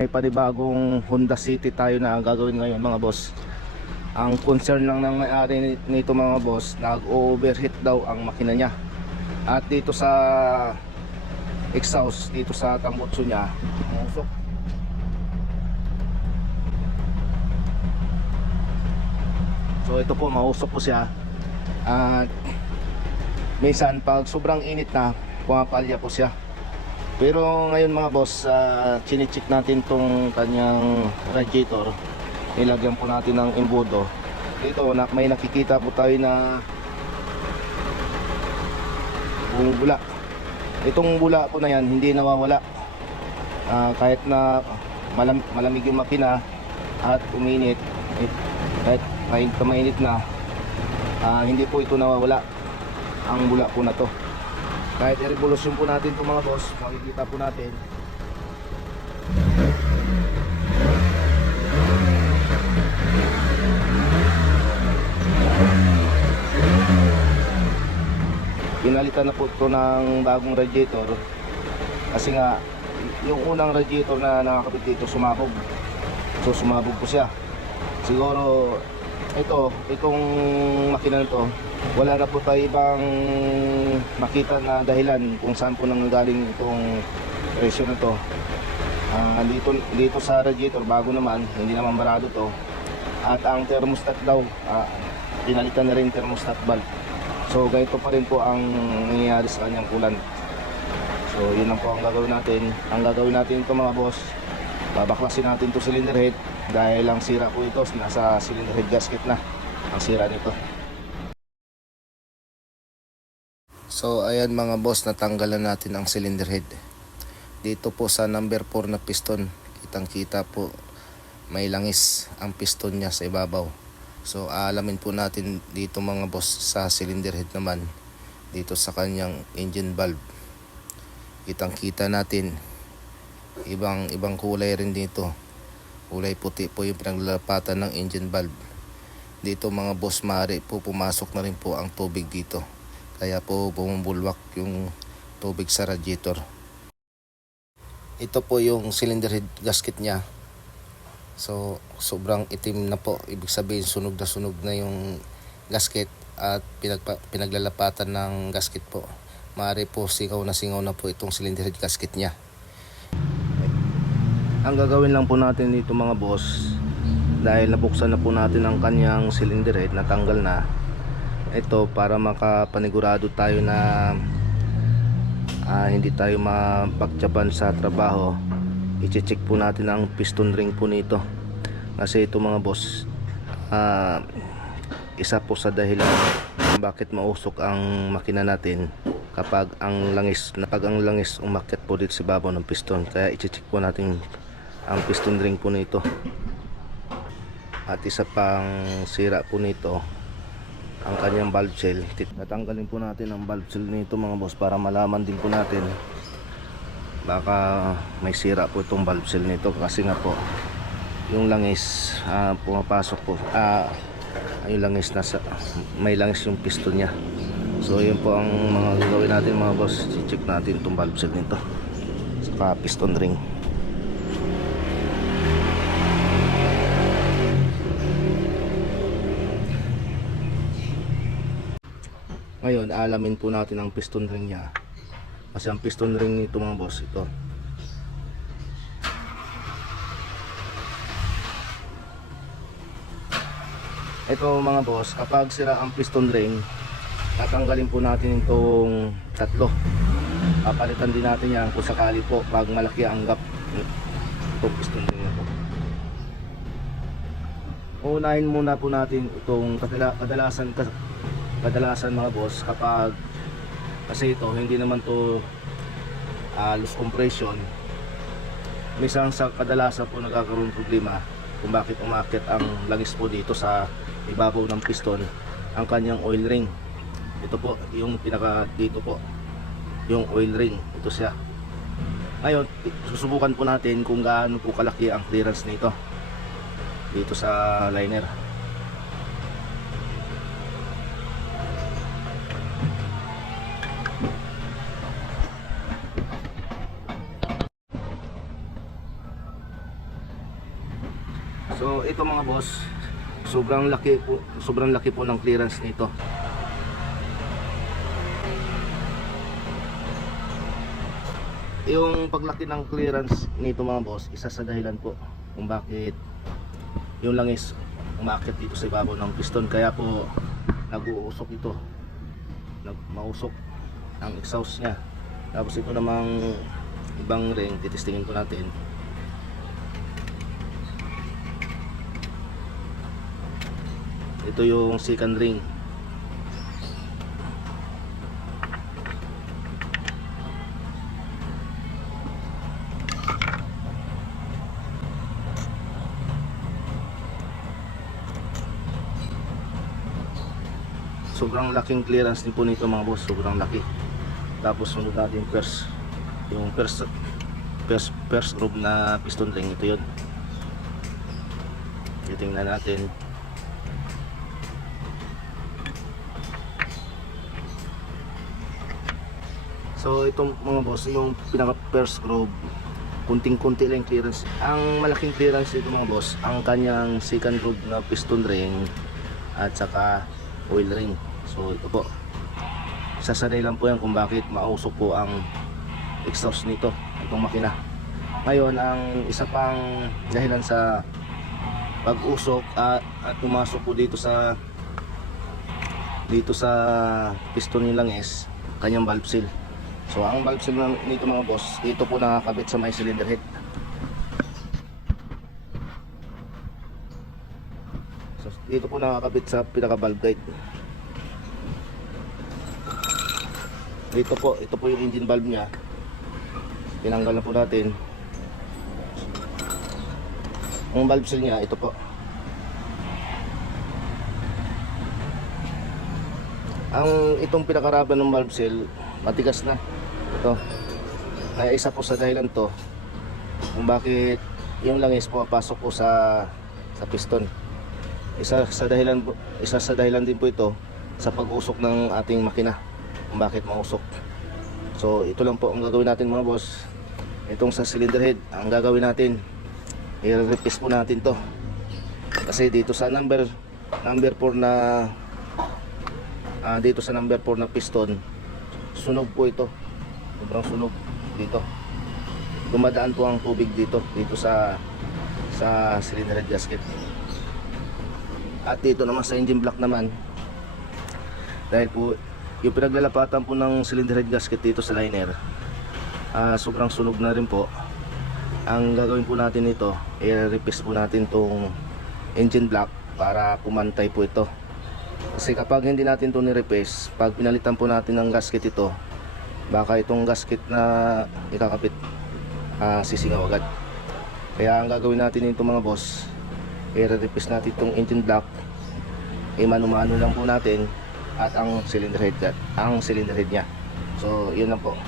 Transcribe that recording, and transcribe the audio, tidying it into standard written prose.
May panibagong Honda City tayo na gagawin ngayon mga boss. Ang concern lang ng may-ari nito mga boss, nag-overheat daw ang makina niya. At dito sa exhaust, dito sa tambutso niya, mausok. So ito po, mausok po siya. At minsan pag sobrang init na, pumapalya po siya. Pero ngayon mga boss, chine-check natin tong kanyang radiator. Nilagyan po natin ng embudo. Dito may nakikita po tayo na bumubula. Itong bula po na yan hindi nawawala. Kahit na malamig yung makina at uminit, kahit mainit na, hindi po ito nawawala ang bula po na to. Kahit i-revolusyon po natin itong mga boss, makikita po natin pinalitan na po ito ng bagong radiator. Kasi nga yung unang radiator na nakakabit dito sumabog. So sumabog po siya. Siguro itong makina nito, wala na po tayo ibang makita na dahilan kung saan po nanggaling itong presyo na to. Dito sa radiator, bago naman, hindi naman barado to. At ang thermostat daw, pinalitan na rin thermostat valve. So ganito pa rin po ang nangyayari sa kanyang coolant. So yun lang po ang gagawin natin. Ang gagawin natin ito mga boss, babaklasin natin to cylinder head. Dahil ang sira po ito, nasa cylinder head gasket na ang sira nito. So ayan mga boss, natanggalan natin ang cylinder head. Dito po sa number 4 na piston, kitang kita po may langis ang piston niya sa ibabaw. So aalamin po natin dito mga boss sa cylinder head naman, dito sa kanyang engine valve. Kitang kita natin ibang kulay rin dito. Kulay puti po yung pinaglalapatan ng engine valve. Dito mga boss, maaari po pumasok na rin po ang tubig dito. Kaya po bumubulwak yung tubig sa radiator. Ito po yung cylinder head gasket niya. So sobrang itim na po. Ibig sabihin sunog na yung gasket at pinaglalapatan ng gasket po. Maaari po singaw na po itong cylinder head gasket niya. Ang gagawin lang po natin dito mga boss, dahil nabuksan na po natin ang kanyang cylinder head, natanggal na ito, para makapanigurado tayo na hindi tayo mapagtyaban sa trabaho. I-check po natin ang piston ring po nito. Kasi ito mga boss, isa po sa dahilan bakit mausok ang makina natin kapag ang langis umakyat po dito sa babaw ng piston. Kaya i-check po natin ang piston ring po nito. At isa pang sira po nito, ang kanyang valve seal. Natanggalin po natin ang valve seal nito mga boss, para malaman din po natin baka may sira po itong valve seal nito. Kasi nga po yung langis pumapasok po, yung langis may langis yung piston niya. So yun po ang mga gagawin natin mga boss, i-check natin itong valve seal nito saka piston ring. Ngayon, alamin po natin ang piston ring niya. Kasi ang piston ring nito mga boss, ito. Ito mga boss, kapag sira ang piston ring, tatanggalin po natin itong tatlo. Papalitan din natin yan kung sakali po pag malaki ang gap itong piston ring na po. Unahin muna po natin itong kadalasan mga boss, kapag kasi ito hindi naman to loose compression, minsan sa kadalasan po nagkakaroon problema kung bakit umakyat ang langis po dito sa ibabaw ng piston, ang kanyang oil ring. Ito po yung dito po yung oil ring, ito siya. Ngayon susubukan po natin kung gaano po kalaki ang clearance nito dito sa liner. So ito mga boss, sobrang laki po ng clearance nito. Yung paglaki ng clearance nito mga boss, isa sa dahilan po kung bakit yung langis umakyat dito sa ibabaw ng piston, kaya po nag-uusok ito, mausok ang exhaust nya. Tapos ito namang ibang ring, titestingin po natin. Ito yung second ring. Sobrang laking clearance din po nito mga boss, sobrang laki. Tapos sunod natin yung first groove na piston ring, ito yun. Titingnan natin. So itong mga boss, yung pinaka first groove, kunting-kunti lang clearance. Ang malaking clearance dito mga boss, ang kanyang second groove na piston ring at saka oil ring. So ito po, sasanay lang po yan kung bakit mausok po ang exhaust nito, itong makina. Ngayon, ang isa pang dahilan sa pag-usok at pumasok po dito sa piston ng langis, kanyang valve seal. So ang valve seal nito mga boss, dito po nakakabit sa may cylinder head. So dito po nakakabit sa pinaka valve guide. Ito po yung engine valve nya. Tinanggal na po natin. Ang valve seal nya, ito po. Itong pinakaraban ng valve seal, matigas na. Ito. Kaya isa po sa dahilan to kung bakit yung langis pumapasok po sa piston. Isa sa dahilan din po ito sa pag-usok ng ating makina, kung bakit mausok. So ito lang po ang gagawin natin mga boss. Itong sa cylinder head, ang gagawin natin, i-replace po natin to. Kasi dito sa number 4 na dito sa number 4 na piston, sunog po ito. Sobrang sunog dito. Dumadaan po ang tubig dito sa cylinder head gasket. At dito naman sa engine block naman, dahil po yung pinaglalapatan po ng cylinder head gasket dito sa liner, sobrang sunog na rin po. Ang gagawin po natin ito, i-replace po natin tong engine block para pumantay po ito. Kasi kapag hindi natin ito ni-replace, pag pinalitan po natin ng gasket ito, baka itong gasket na ikakapit sisingaw agad. Kaya ang gagawin natin ito mga boss, i-replace natin itong engine block, mano-mano lang po natin, at ang cylinder head nya. So yun lang po.